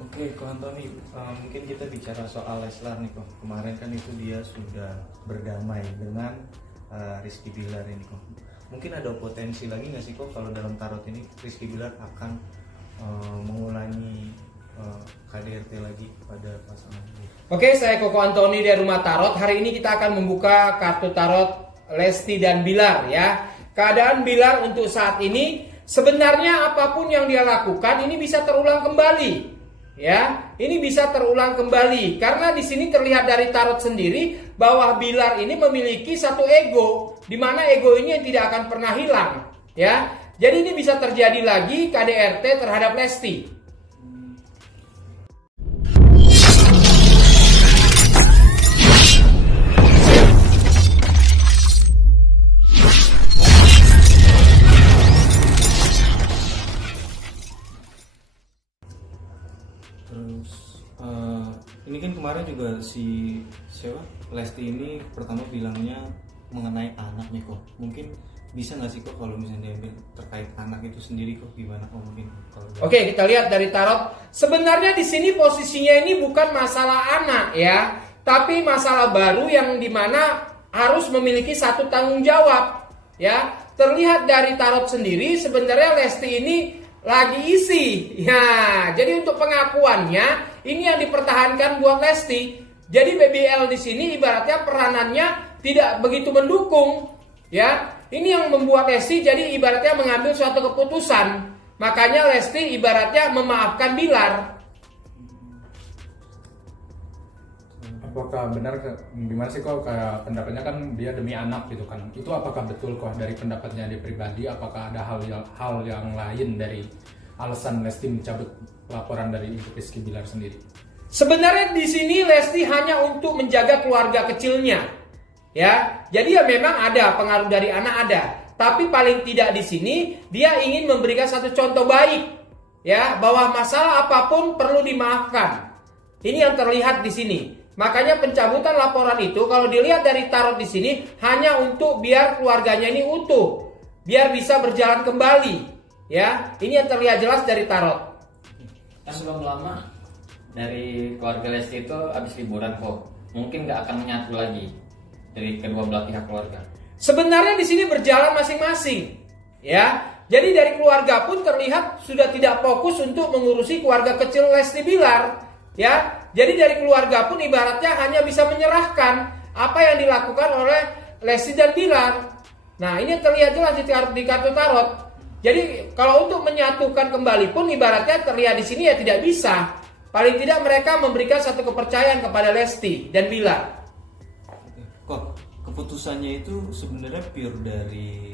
Oke, Ko Antoni, mungkin kita bicara soal Leslar nih, Ko. Kemarin kan itu dia sudah berdamai dengan Rizky Bilar ini, Ko. Mungkin ada potensi lagi nggak sih, Ko, kalau dalam tarot ini Rizky Bilar akan mengulangi KDRT lagi pada pasangan ini? Oke, saya Koko Antoni dari Rumah Tarot. Hari ini kita akan membuka kartu tarot Lesti dan Bilar ya. Keadaan Bilar untuk saat ini sebenarnya apapun yang dia lakukan ini bisa terulang kembali. Ya, ini bisa terulang kembali karena di sini terlihat dari tarot sendiri bahwa Bilar ini memiliki satu ego, di mana ego ini yang tidak akan pernah hilang. Ya, jadi ini bisa terjadi lagi KDRT terhadap Lesti. Terus ini kan kemarin juga siapa Lesti ini pertama bilangnya mengenai anak nih, Kok. Mungkin bisa nggak sih, Kok, kalau misalnya diambil terkait anak itu sendiri, Kok, gimana? Oh, mungkin kalau Oke, kita lihat dari tarot. Sebenarnya di sini posisinya ini bukan masalah anak ya, tapi masalah baru yang dimana harus memiliki satu tanggung jawab ya. Terlihat dari tarot sendiri sebenarnya Lesti ini lagi isi ya. Jadi untuk pengakuannya ini yang dipertahankan buat Lesti. Jadi BBL di sini ibaratnya peranannya tidak begitu mendukung ya. Ini yang membuat Lesti jadi ibaratnya mengambil suatu keputusan. Makanya Lesti ibaratnya memaafkan Bilar. Apakah benar, gimana sih kok kayak pendapatnya kan dia demi anak gitu kan? Itu apakah betul kok dari pendapatnya dia pribadi? Apakah ada hal yang lain dari alasan Lesti mencabut laporan dari Ibu Rizky Bilar sendiri? Sebenarnya di sini Lesti hanya untuk menjaga keluarga kecilnya. Ya, jadi ya memang ada pengaruh dari anak ada. Tapi paling tidak di sini dia ingin memberikan satu contoh baik ya, bahwa masalah apapun perlu dimaafkan. Ini yang terlihat di sini. Makanya pencabutan laporan itu kalau dilihat dari tarot di sini hanya untuk biar keluarganya ini utuh, biar bisa berjalan kembali. Ya, ini yang terlihat jelas dari tarot. Kan belum lama dari keluarga Lesti itu habis liburan kok. Mungkin nggak akan menyatu lagi dari kedua belah pihak keluarga. Sebenarnya di sini berjalan masing-masing, ya. Jadi dari keluarga pun terlihat sudah tidak fokus untuk mengurusi keluarga kecil Lesti Bilar, ya. Jadi dari keluarga pun ibaratnya hanya bisa menyerahkan apa yang dilakukan oleh Lesti dan Bilar. Nah, ini terlihat jelas di kartu tarot. Jadi kalau untuk menyatukan kembali pun ibaratnya terlihat di sini ya tidak bisa. Paling tidak mereka memberikan satu kepercayaan kepada Lesti dan Bilar. Kok keputusannya itu sebenarnya pure dari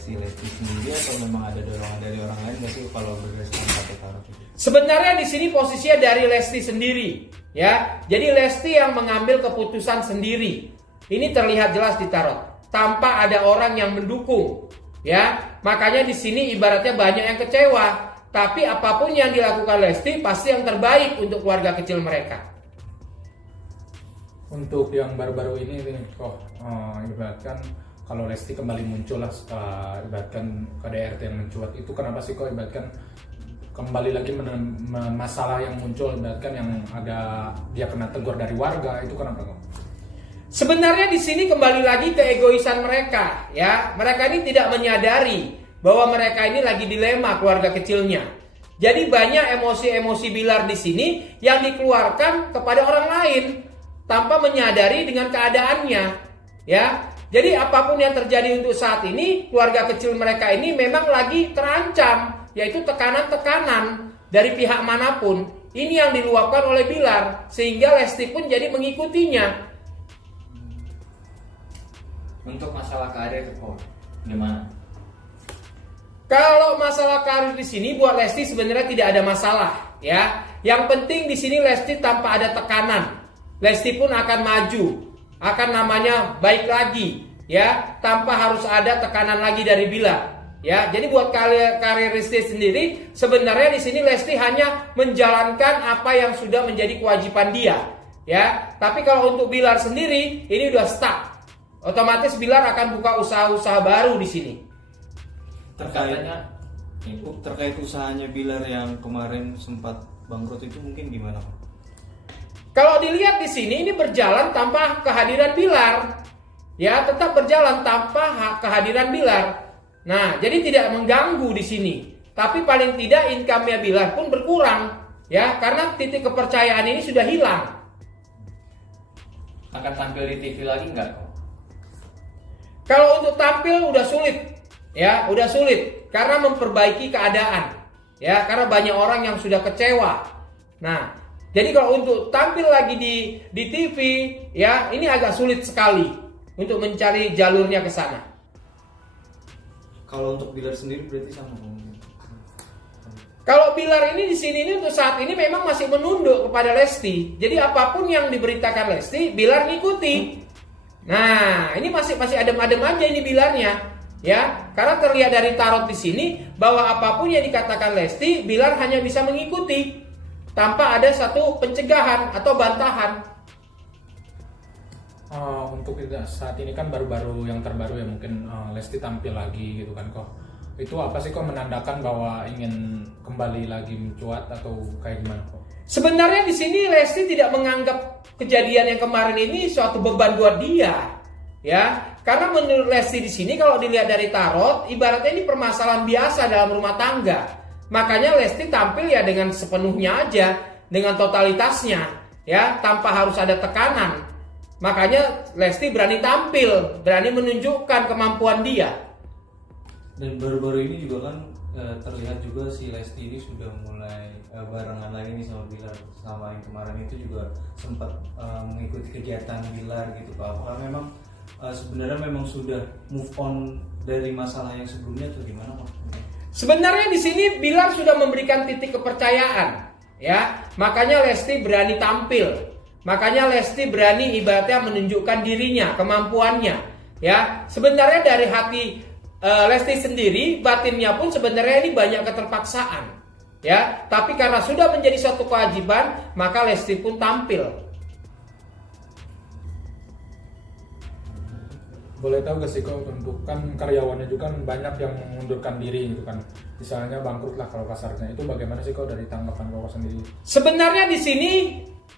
si Lesti sendiri atau memang ada dorongan dari orang lain nggak sih kalau berdasarkan kartu tarot itu? Sebenarnya di sini posisinya dari Lesti sendiri, ya. Jadi Lesti yang mengambil keputusan sendiri. Ini terlihat jelas di tarot, tanpa ada orang yang mendukung, ya. Makanya di sini ibaratnya banyak yang kecewa. Tapi apapun yang dilakukan Lesti pasti yang terbaik untuk keluarga kecil mereka. Untuk yang baru-baru ini kok ibaratkan kalau Lesti kembali muncul lah setelah ibaratkan KDRT yang mencuat itu, kenapa sih kok ibaratkan kembali lagi masalah yang muncul, ibaratkan yang ada dia kena tegur dari warga, itu kenapa kok? Sebenarnya di sini kembali lagi ke egoisan mereka, ya. Mereka ini tidak menyadari bahwa mereka ini lagi dilema keluarga kecilnya. Jadi banyak emosi-emosi Bilar di sini yang dikeluarkan kepada orang lain tanpa menyadari dengan keadaannya, ya. Jadi apapun yang terjadi untuk saat ini, keluarga kecil mereka ini memang lagi terancam, yaitu tekanan-tekanan dari pihak manapun. Ini yang diluapkan oleh Bilar, sehingga Lesti pun jadi mengikutinya. Untuk masalah karir kok gimana? Kalau masalah karir di sini buat Lesti sebenarnya tidak ada masalah, ya. Yang penting di sini Lesti tanpa ada tekanan. Lesti pun akan maju, akan namanya baik lagi, ya, tanpa harus ada tekanan lagi dari Bilar, ya. Jadi buat karir Lesti sendiri sebenarnya di sini Lesti hanya menjalankan apa yang sudah menjadi kewajiban dia, ya. Tapi kalau untuk Bilar sendiri ini udah stuck. Otomatis Bilar akan buka usaha-usaha baru di sini. Terkait usahanya Bilar yang kemarin sempat bangkrut itu mungkin gimana Pak? Kalau dilihat di sini ini berjalan tanpa kehadiran Bilar. Ya, tetap berjalan tanpa kehadiran Bilar. Nah, jadi tidak mengganggu di sini. Tapi paling tidak income-nya Bilar pun berkurang, ya, karena titik kepercayaan ini sudah hilang. Akan tampil di TV lagi nggak? Kalau untuk tampil udah sulit, ya, udah sulit karena memperbaiki keadaan, ya, karena banyak orang yang sudah kecewa. Nah, jadi kalau untuk tampil lagi di TV, ya, ini agak sulit sekali untuk mencari jalurnya ke sana. Kalau untuk Bilar sendiri berarti sama Bang? Kalau Bilar ini di sini ini untuk saat ini memang masih menunduk kepada Lesti. Jadi apapun yang diberitakan Lesti, Bilar ngikuti. Nah, ini masih adem-adem aja ini Bilarnya, ya. Karena terlihat dari tarot di sini bahwa apapun yang dikatakan Lesti, Bilar hanya bisa mengikuti tanpa ada satu pencegahan atau bantahan. Untuk saat ini kan baru-baru yang terbaru ya, mungkin Lesti tampil lagi gitu kan kok. Itu apa sih kok menandakan bahwa ingin kembali lagi mencuat atau kayak gimana kok? Sebenarnya di sini Lesti tidak menganggap kejadian yang kemarin ini suatu beban buat dia, ya. Karena menurut Lesti di sini kalau dilihat dari tarot, ibaratnya ini permasalahan biasa dalam rumah tangga. Makanya Lesti tampil ya dengan sepenuhnya aja, dengan totalitasnya, ya, tanpa harus ada tekanan. Makanya Lesti berani tampil, berani menunjukkan kemampuan dia. Dan baru-baru ini juga kan terlihat juga si Lesti ini sudah mulai barengan lagi nih sama Bilar. Sama yang kemarin itu juga sempat mengikuti kegiatan Bilar gitu Pak. Apakah memang sebenarnya memang sudah move on dari masalah yang sebelumnya atau gimana Pak? Sebenarnya di sini Bilar sudah memberikan titik kepercayaan, ya. Makanya Lesti berani tampil. Makanya Lesti berani ibaratnya menunjukkan dirinya, kemampuannya, ya. Sebenarnya dari hati Lesti sendiri, batinnya pun sebenarnya ini banyak keterpaksaan, ya. Tapi karena sudah menjadi suatu kewajiban, maka Lesti pun tampil. Boleh tahu gak sih kok, untuk kan karyawannya juga kan banyak yang mengundurkan diri gitu kan, misalnya bangkrut lah kalau kasarnya, itu bagaimana sih kok dari tanggapan kau sendiri? Sebenarnya di sini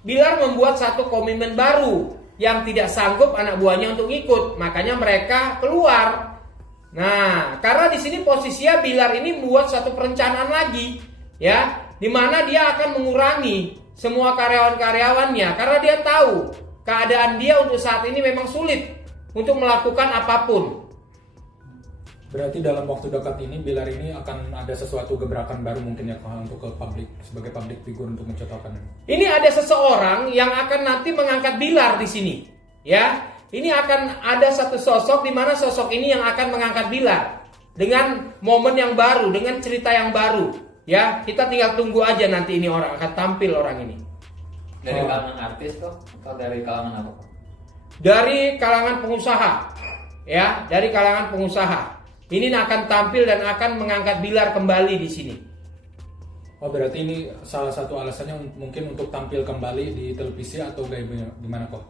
Bilar membuat satu komitmen baru yang tidak sanggup anak buahnya untuk ikut, makanya mereka keluar. Nah, karena di sini posisinya Bilar ini membuat satu perencanaan lagi, ya, di mana dia akan mengurangi semua karyawan-karyawannya karena dia tahu keadaan dia untuk saat ini memang sulit untuk melakukan apapun. Berarti dalam waktu dekat ini Bilar ini akan ada sesuatu gebrakan baru mungkin ya untuk ke publik, sebagai public figure untuk mencontohkan. Ini ada seseorang yang akan nanti mengangkat Bilar di sini, ya. Ini akan ada satu sosok di mana sosok ini yang akan mengangkat Bilar dengan momen yang baru, dengan cerita yang baru, ya. Kita tinggal tunggu aja nanti ini orang akan tampil orang ini. Dari kalangan artis kok atau dari kalangan apa? Dari kalangan pengusaha, ya, dari kalangan pengusaha. Ini akan tampil dan akan mengangkat Bilar kembali di sini. Oh, berarti ini salah satu alasannya mungkin untuk tampil kembali di televisi atau gimana kok?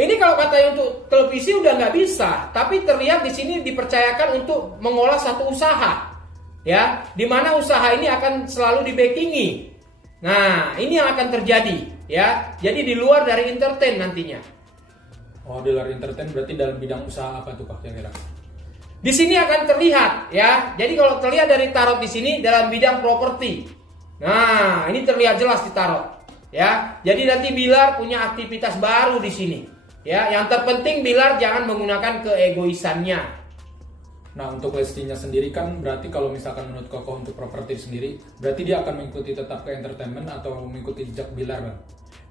Ini kalau katanya untuk televisi udah nggak bisa, tapi terlihat di sini dipercayakan untuk mengolah satu usaha, ya, di mana usaha ini akan selalu dibackingi. Nah, ini yang akan terjadi, ya. Jadi di luar dari entertain nantinya. Oh, di luar entertain berarti dalam bidang usaha apa tuh Pak kira-kira? Di sini akan terlihat, ya. Jadi kalau terlihat dari tarot di sini dalam bidang properti. Nah, ini terlihat jelas di tarot, ya. Jadi nanti Bilar punya aktivitas baru di sini. Ya, yang terpenting Bilar jangan menggunakan keegoisannya. Nah, untuk Lestinya sendiri kan berarti kalau misalkan menurut Koko untuk properti sendiri, berarti dia akan mengikuti tetap ke entertainment atau mengikuti jejak Bilar kan?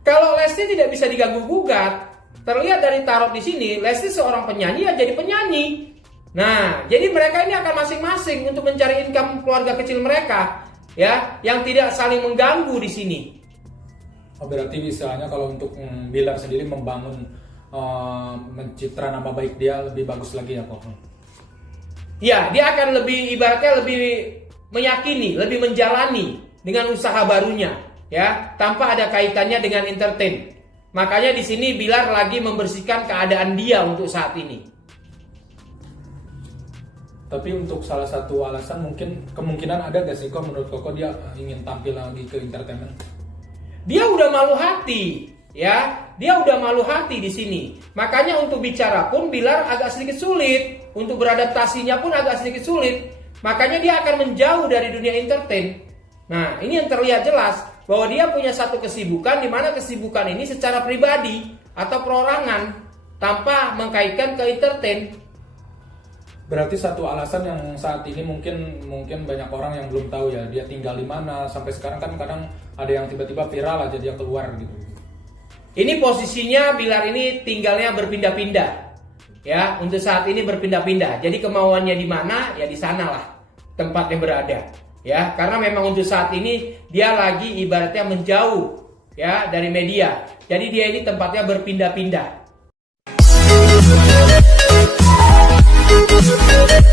Kalau Lesti tidak bisa diganggu gugat, terlihat dari tarot di sini, Lesti seorang penyanyi ya jadi penyanyi. Nah, jadi mereka ini akan masing-masing untuk mencari income keluarga kecil mereka, ya, yang tidak saling mengganggu di sini. Oh, berarti misalnya kalau untuk Bilar sendiri membangun mencitra nama baik dia lebih bagus lagi ya kok? Ya, dia akan lebih ibaratnya lebih meyakini, lebih menjalani dengan usaha barunya, ya, tanpa ada kaitannya dengan entertain. Makanya di sini Bilar lagi membersihkan keadaan dia untuk saat ini. Tapi untuk salah satu alasan mungkin kemungkinan ada gak sih kok menurut Koko dia ingin tampil lagi ke entertainment? Dia udah malu hati, ya. Dia udah malu hati di sini. Makanya untuk bicara pun Bilar agak sedikit sulit, untuk beradaptasinya pun agak sedikit sulit. Makanya dia akan menjauh dari dunia entertain. Nah, ini yang terlihat jelas bahwa dia punya satu kesibukan di mana kesibukan ini secara pribadi atau perorangan tanpa mengkaitkan ke entertain. Berarti satu alasan yang saat ini mungkin banyak orang yang belum tahu ya dia tinggal di mana. Sampai sekarang kan kadang ada yang tiba-tiba viral aja dia keluar gitu. Ini posisinya Bilar ini tinggalnya berpindah-pindah. Ya, untuk saat ini berpindah-pindah. Jadi kemauannya di mana ya di sanalah tempatnya berada. Ya, karena memang untuk saat ini dia lagi ibaratnya menjauh ya dari media. Jadi dia ini tempatnya berpindah-pindah. We'll be right back.